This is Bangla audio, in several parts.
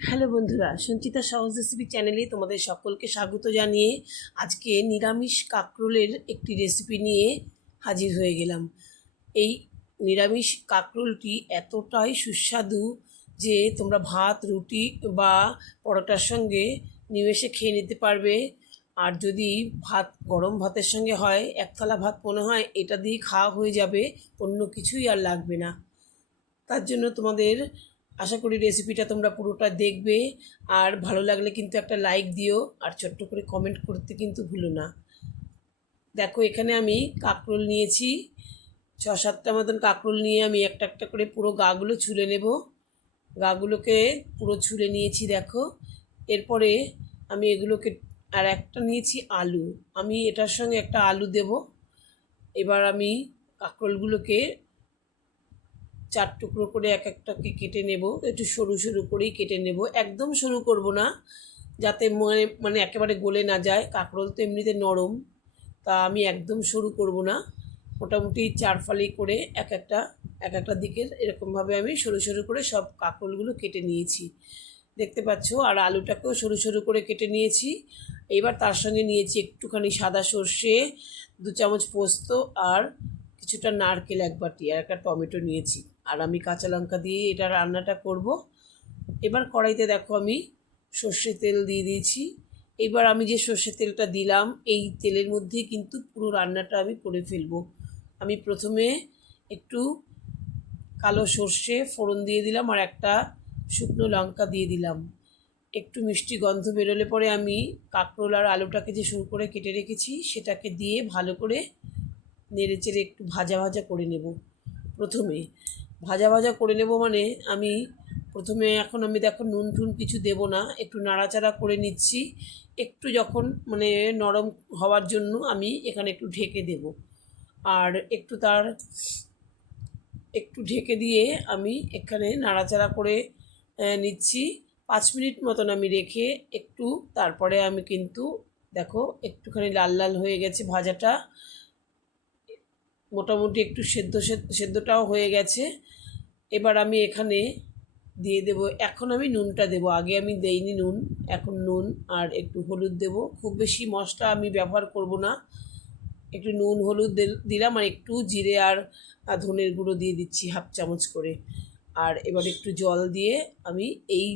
হ্যালো বন্ধুরা, সঞ্চিতা সহজ রেসিপি চ্যানেলে তোমাদের সকলকে স্বাগত জানিয়ে আজকে নিরামিষ কাঁকরোলের একটি রেসিপি নিয়ে হাজির হয়ে গেলাম। এই নিরামিষ কাঁকরোলটি এতটাই সুস্বাদু যে তোমরা ভাত, রুটি বা পরোটার সঙ্গে নিমেষে খেয়ে নিতে পারবে। আর যদি ভাত গরম ভাতের সঙ্গে হয়, এক থালা ভাত মনে হয় এটা দিয়ে খাওয়া হয়ে যাবে, অন্য কিছুই আর লাগবে না। তার জন্য তোমাদের আশা করি রেসিপিটা তোমরা পুরোটা দেখবে, আর ভালো লাগলে কিন্তু একটা লাইক দিও, আর ছোট্ট করে কমেন্ট করতে কিন্তু ভুলো না। দেখো, এখানে আমি কাঁকরোল নিয়েছি, 6-7টা মতন কাঁকরোল নিয়ে আমি একটা একটা করে পুরো গাগুলো ছুলে নেব। গাগুলোকে পুরো ছুলে নিয়েছি দেখো। এরপরে আমি এগুলোকে, আর একটা নিয়েছি আলু, আমি এটার সঙ্গে একটা আলু দেব। এবার আমি কাঁকরোলগুলোকে 4 টুকরো করে এক একটাকে কেটে নেব, একটু সরু সরু করেই কেটে নেব, একদম সরু করব না, যাতে মানে একেবারে গলে না যায়। কাঁকরোল তো এমনিতে নরম, তা আমি একদম সরু করব না, মোটামুটি 4 ফালি করে এক একটা দিকের এরকমভাবে আমি সরু সরু করে সব কাঁকরোলগুলো কেটে নিয়েছি, দেখতে পাচ্ছ। আর আলুটাকেও সরু সরু করে কেটে নিয়েছি। এবার তার সঙ্গে নিয়েছি একটুখানি সাদা সর্ষে, 2 চামচ পোস্ত, আর কিছুটা নারকেল 1 বাটি, আর একটা টমেটো নিয়েছি। আর আমি কাঁচা লঙ্কা দিয়ে এটা রান্নাটা করব। এবার কড়াইতে দেখো আমি সর্ষে তেল দিয়ে দিয়েছি। এবার আমি যে সর্ষে তেলটা দিলাম, এই তেলের মধ্যেই কিন্তু পুরো রান্নাটা আমি করে ফেলবো। আমি প্রথমে একটু কালো সর্ষে ফোড়ন দিয়ে দিলাম, আর একটা শুকনো লঙ্কা দিয়ে দিলাম। একটু মিষ্টি গন্ধ বেরোলে পরে আমি কাঁকরোল আর আলুটাকে যে সরু করে কেটে রেখেছি সেটাকে দিয়ে ভালো করে নেড়ে চেড়ে একটু ভাজা ভাজা করে নেব। প্রথমে ভাজা ভাজা করে নেব মানে আমি প্রথমে, এখন আমি দেখো নুন টুন কিছু দেব না, একটু নাড়াচাড়া করে নিচ্ছি। একটু যখন মানে নরম হওয়ার জন্য আমি এখানে একটু ঢেকে দেব, আর একটু ঢেকে দিয়ে আমি এখানে নাড়াচাড়া করে নিচ্ছি। 5 মিনিট মতন আমি রেখে একটু, তারপরে আমি কিন্তু দেখো একটুখানি লাল লাল হয়ে গেছে ভাজাটা, মোটামুটি একটু সেদ্ধটাও হয়ে গেছে। এবার আমি এখানে দিয়ে দেব, এখন আমি নুনটা দেব, আগে আমি দেইনি নুন, এখন নুন আর একটু হলুদ দেব। খুব বেশি মশলা আমি ব্যবহার করব না, একটু নুন হলুদ দিলাম, আর একটু জিরে আর ধনের গুঁড়ো দিয়ে দিচ্ছি 1/2 চামচ করে। আর এবার একটু জল দিয়ে আমি এই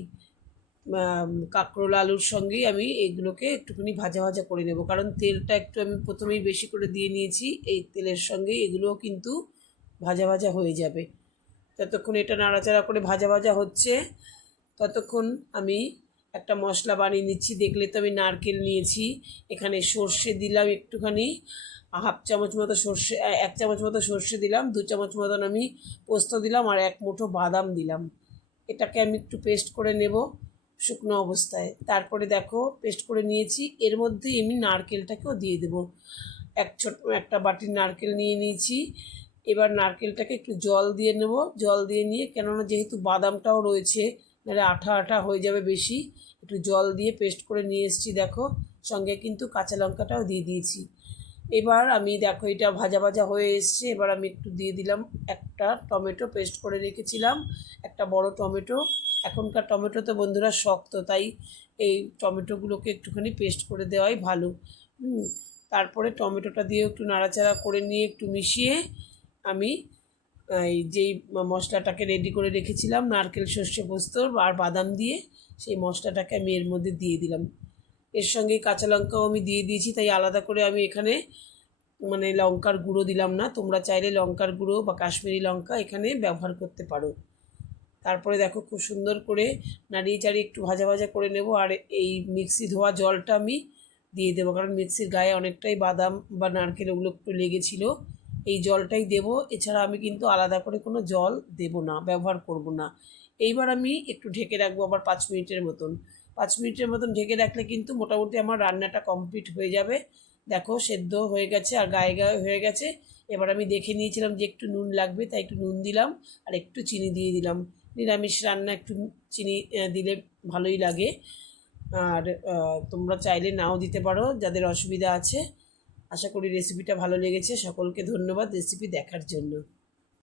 কাঁকরোল আলুর সঙ্গেই আমি এগুলোকে একটুখানি ভাজা ভাজা করে নেব, কারণ তেলটা একটু আমি প্রথমেই বেশি করে দিয়ে নিয়েছি। এই তেলের সঙ্গেই এগুলোও কিন্তু ভাজা ভাজা হয়ে যাবে। ততক্ষণ এটা নাড়াচাড়া করে ভাজা ভাজা হচ্ছে, ততক্ষণ আমি একটা মশলা বানিয়ে নিচ্ছি। দেখলে তো আমি নারকেল নিয়েছি, এখানে সর্ষে দিলাম একটুখানি, 1/2 চামচ মতো সর্ষে, 1 চামচ মতো সর্ষে দিলাম, 2 চামচ মতন আমি পোস্ত দিলাম, আর 1 মুঠো বাদাম দিলাম। এটাকে আমি একটু পেস্ট করে নেব শুকনো অবস্থায়। তারপরে দেখো পেস্ট করে নিয়েছি, এর মধ্যে আমি নারকেলটাকেও দিয়ে দেবো। একটা বাটির নারকেল নিয়ে নিয়েছি। এবার নারকেলটাকে একটু জল দিয়ে নেব, জল দিয়ে নিয়ে, কেননা যেহেতু বাদামটাও রয়েছে, নাহলে আঠা আঠা হয়ে যাবে বেশি, একটু জল দিয়ে পেস্ট করে নিয়ে এসেছি দেখো। সঙ্গে কিন্তু কাঁচা লঙ্কাটাও দিয়ে দিয়েছি। এবার আমি দেখো এটা ভাজা ভাজা হয়ে এসছে, এবার আমি একটু দিয়ে দিলাম একটা টমেটো পেস্ট করে রেখেছিলাম, একটা বড় টমেটো। এখনকার টমেটো তো বন্ধুরা শক্ত, তাই এই টমেটোগুলোকে একটুখানি পেস্ট করে দেওয়াই ভালো। তারপরে টমেটোটা দিয়ে একটু নাড়াচাড়া করে নিয়ে একটু মিশিয়ে আমি এই যেই মশলাটাকে রেডি করে রেখেছিলাম নারকেল সর্ষে পোস্ত আর বাদাম দিয়ে, সেই মশলাটাকে আমি এর মধ্যে দিয়ে দিলাম। এর সঙ্গে কাঁচা লঙ্কাও আমি দিয়ে দিয়েছি, তাই আলাদা করে আমি এখানে মানে লঙ্কার গুঁড়ো দিলাম না। তোমরা চাইলে লঙ্কার গুঁড়ো বা কাশ্মীরি লঙ্কা এখানে ব্যবহার করতে পারো। তারপরে দেখো খুব সুন্দর করে নাড়িয়ে চাড়িয়ে একটু ভাজা ভাজা করে নেব, আর এই মিক্সি ধোয়া জলটা আমি দিয়ে দেবো, কারণ মিক্সির গায়ে অনেকটাই বাদাম বা নারকেল ওগুলো একটু লেগেছিলো। এই জলটাই দেব, এছাড়া আমি কিন্তু আলাদা করে কোনো জল দেব না, ব্যবহার করব না। এইবার আমি একটু ঢেকে রাখবো আবার 5 মিনিটের মতন। 5 মিনিটের মতন ঢেকে রাখলে কিন্তু মোটামুটি আমার রান্নাটা কমপ্লিট হয়ে যাবে। দেখো সেদ্ধ হয়ে গেছে আর গায়ে গায়ে হয়ে গেছে। এবার আমি দেখে নিয়েছিলাম যে একটু নুন লাগবে, তাই একটু নুন দিলাম, আর একটু চিনি দিয়ে দিলাম। নিরামিষ রান্না একটু চিনি দিলে ভালোই লাগে, আর তোমরা চাইলে নাও দিতে পারো যাদের অসুবিধা আছে। আশা করি রেসিপিটা ভালো লেগেছে। সকলকে ধন্যবাদ রেসিপি দেখার জন্য।